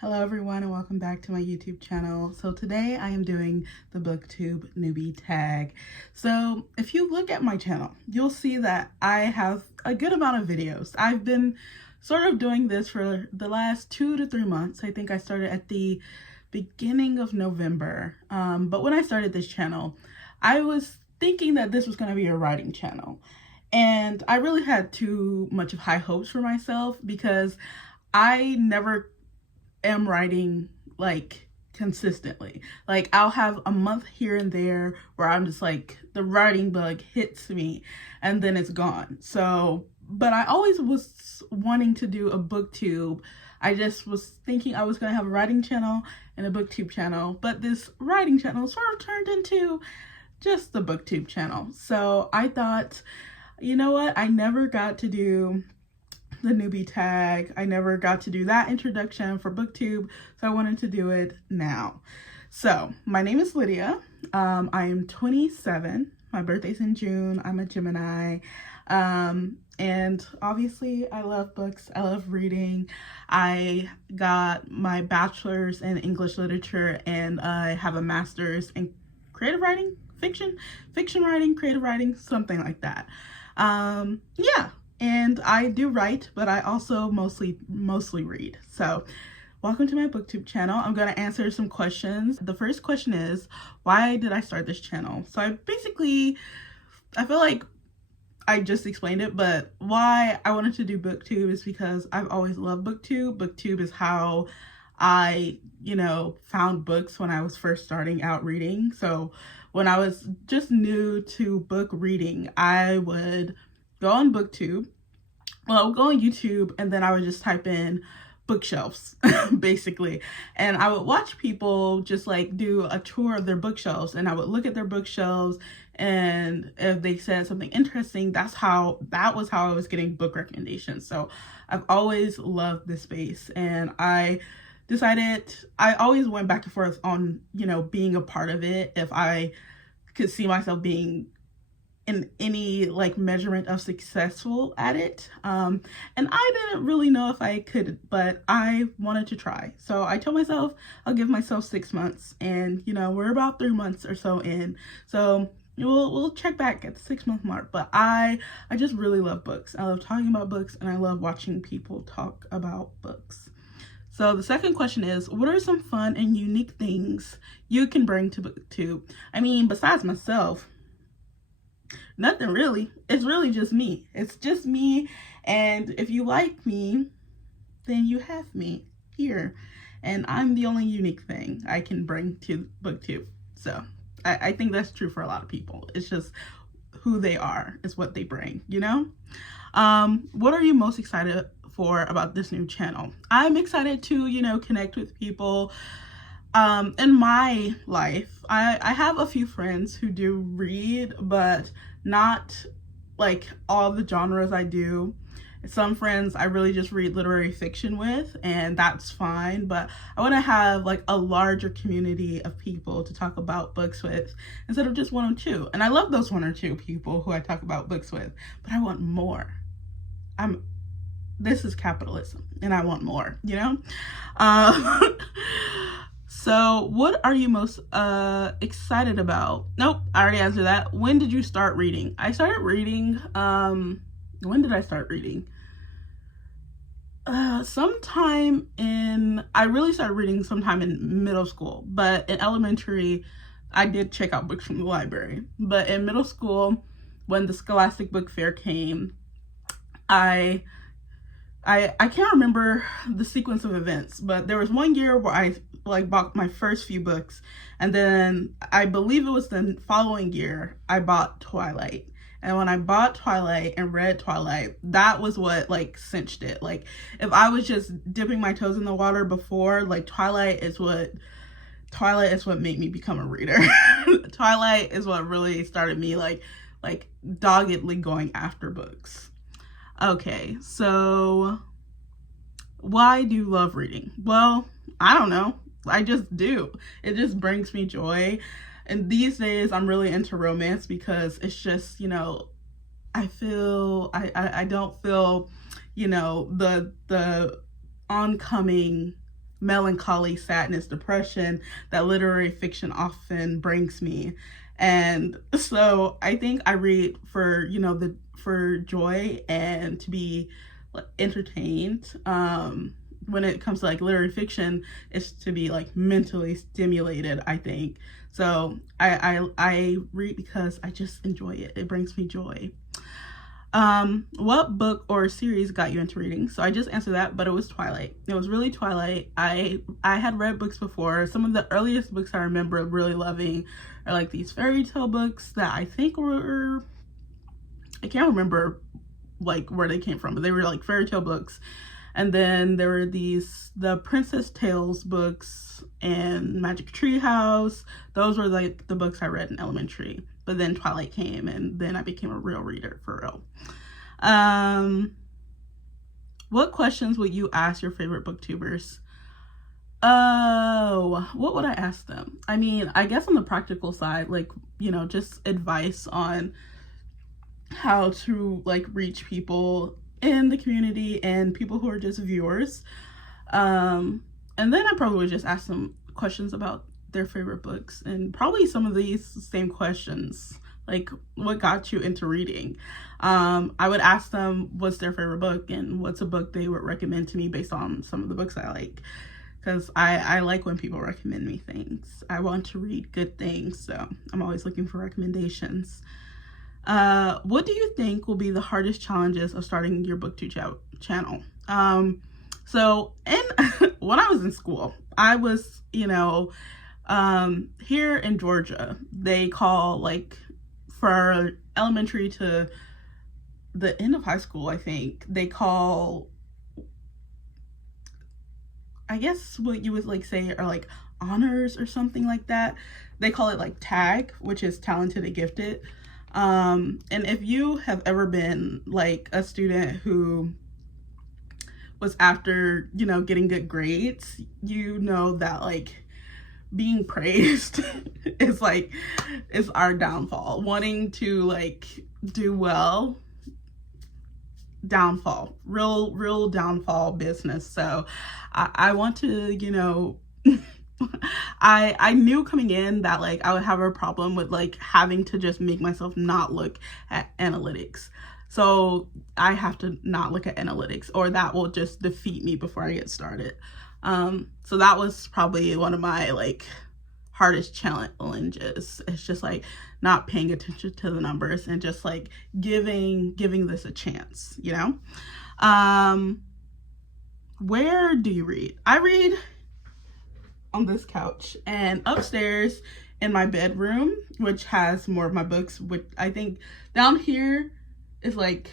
Hello everyone and welcome back to my YouTube channel. So today I am doing the Booktube Newbie Tag. So if you look at my channel, you'll see that I have a good amount of videos. I've been sort of doing this for the last 2 to 3 months. I think I started at the beginning of November. But when I started this channel, I was thinking that this was going to be a writing channel. And I really had too much of high hopes for myself because I never am writing like consistently. Like I'll have a month here and there where I'm just like the writing bug hits me and then it's gone. So but I always was wanting to do a booktube. I just was thinking I was gonna have a writing channel and a booktube channel, but this writing channel sort of turned into just the booktube channel. So I thought, you know what, I never got to do the newbie tag. I never got to do that introduction for booktube, so I wanted to do it now. So my name is Lydia. I am 27. My birthday's in June. I'm a Gemini. And obviously I love books. I love reading. I got my bachelor's in English literature and I have a master's in creative writing, fiction writing, creative writing, something like that. Yeah. And I do write, but I also mostly read. So welcome to my booktube channel. I'm going to answer some questions. The first question is, why did I start this channel? So I feel like I just explained it, but why I wanted to do booktube is because I've always loved booktube. Booktube is how I, found books when I was first starting out reading. So when I was just new to book reading, I would go on booktube. Well, I would go on YouTube and then I would just type in bookshelves basically, and I would watch people just like do a tour of their bookshelves, and I would look at their bookshelves, and if they said something interesting, that was how I was getting book recommendations. So I've always loved this space, and I decided I always went back and forth on being a part of it, if I could see myself being in any like measurement of successful at it. And I didn't really know if I could, but I wanted to try. So I told myself I'll give myself 6 months, and we're about 3 months or so in. So we'll check back at the 6-month mark. But I just really love books. I love talking about books, and I love watching people talk about books. So the second question is, what are some fun and unique things you can bring to booktube? I mean, besides myself, nothing really. It's really just me. It's just me, and if you like me, then you have me here, and I'm the only unique thing I can bring to booktube. So I think that's true for a lot of people. It's just who they are is what they bring, What are you most excited for about this new channel? I'm excited to connect with people in my life. I have a few friends who do read, but not like all the genres I do. Some friends I really just read literary fiction with, and that's fine, but I want to have like a larger community of people to talk about books with instead of just one or two. And I love those 1 or 2 people who I talk about books with, but I want more. This is capitalism, and I want more, So what are you most excited about? Nope, I already answered that. When did you start reading? I started reading, when did I start reading? I really started reading sometime in middle school, but in elementary, I did check out books from the library. But in middle school, when the Scholastic Book Fair came, I can't remember the sequence of events, but there was one year where I bought my first few books, and then I believe it was the following year I bought Twilight. And when I bought Twilight and read Twilight, that was what cinched it. Like, if I was just dipping my toes in the water before, Twilight is what made me become a reader. Twilight is what really started me like doggedly going after books. Okay, so why do you love reading? Well, I don't know. I just do. It just brings me joy. And these days I'm really into romance because it's just, I don't feel, the oncoming melancholy, sadness, depression that literary fiction often brings me. And so I think I read for, you know, for joy and to be entertained. When it comes to like literary fiction, it's to be like mentally stimulated, I think. So I read because I just enjoy it. It brings me joy. What book or series got you into reading? So I just answered that, but it was Twilight. It was really Twilight. I had read books before. Some of the earliest books I remember really loving are like these fairy tale books that I think were, I can't remember like where they came from, but they were like fairy tale books. And then there were the Princess Tales books and Magic Tree House. Those were like the books I read in elementary. But then Twilight came, and then I became a real reader, for real. What questions would you ask your favorite booktubers? Oh, what would I ask them? I mean, I guess on the practical side, like, you know, just advice on how to like reach people in the community and people who are just viewers. And then I probably would just ask them questions about their favorite books, and probably some of these same questions, like what got you into reading. I would ask them what's their favorite book and what's a book they would recommend to me based on some of the books I like, because I like when people recommend me things. I want to read good things, so I'm always looking for recommendations. What do you think will be the hardest challenges of starting your booktube channel? So when I was in school, I was, you know, here in Georgia, they call like for elementary to the end of high school, I think they call, I guess what you would like say are like honors or something like that. They call it like tag, which is talented and gifted. And if you have ever been like a student who was after, you know, getting good grades, you know that like being praised is like, is our downfall. Wanting to like do well, downfall, real downfall business. So I want to, you know, I knew coming in that like I would have a problem with like having to just make myself not look at analytics. So I have to not look at analytics, or that will just defeat me before I get started. So that was probably one of my like hardest challenges. It's just like not paying attention to the numbers and just like giving this a chance, you know? Where do you read? I read on this couch, and upstairs in my bedroom, which has more of my books, which I think down here is like,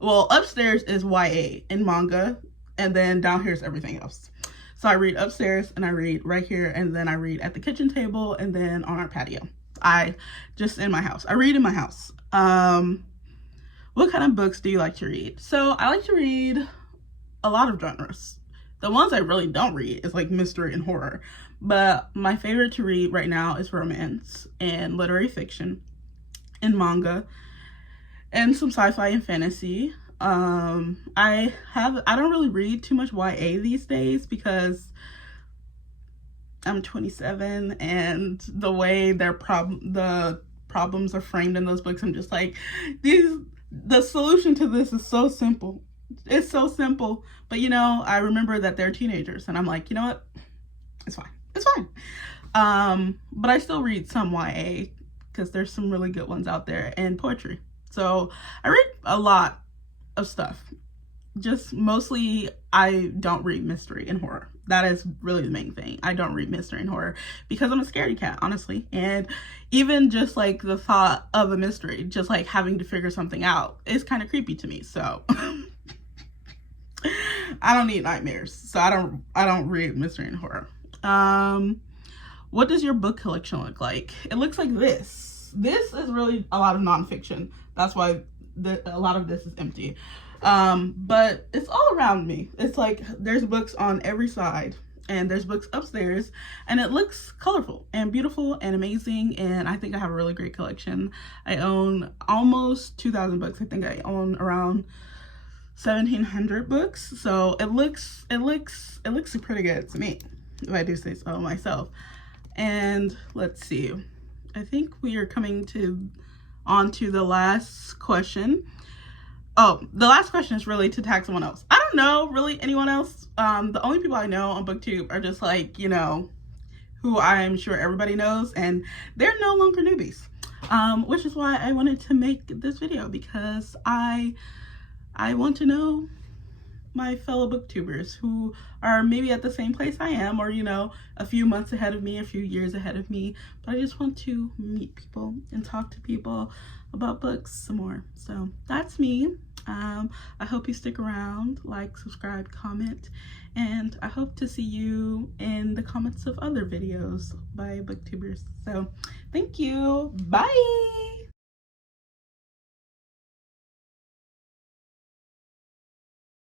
well, upstairs is YA and manga, and then down here is everything else. So I read upstairs and I read right here, and then I read at the kitchen table and then on our patio. I just in my house. I read in my house. What kind of books do you like to read? So I like to read a lot of genres. The ones I really don't read is like mystery and horror, but my favorite to read right now is romance and literary fiction and manga and some sci-fi and fantasy. I don't really read too much YA these days because I'm 27, and the way the problems are framed in those books, I'm just like, the solution to this is so simple. It's so simple, but you know, I remember that they're teenagers, and I'm like, you know what? It's fine. It's fine. But I still read some YA because there's some really good ones out there, and poetry. So I read a lot of stuff. Just mostly I don't read mystery and horror. That is really the main thing. I don't read mystery and horror because I'm a scaredy cat, honestly. And even just like the thought of a mystery, just like having to figure something out, is kind of creepy to me. So I don't need nightmares. So I don't read mystery and horror. What does your book collection look like? It looks like this. This is really a lot of nonfiction. That's why a lot of this is empty. But it's all around me. It's like there's books on every side, and there's books upstairs, and it looks colorful and beautiful and amazing, and I think I have a really great collection. I own almost 2,000 books. I think I own around 1,700 books. So it looks pretty good to me, if I do say so myself. And let's see, I think we are coming on to the last question. Oh, the last question is really to tag someone else. I don't know really anyone else. The only people I know on Booktube are just like, you know, who I'm sure everybody knows, and they're no longer newbies. Which is why I wanted to make this video, because I want to know my fellow booktubers who are maybe at the same place I am, or, you know, a few months ahead of me, a few years ahead of me. But I just want to meet people and talk to people about books some more. So that's me. I hope you stick around, like, subscribe, comment, and I hope to see you in the comments of other videos by booktubers. So thank you. Bye.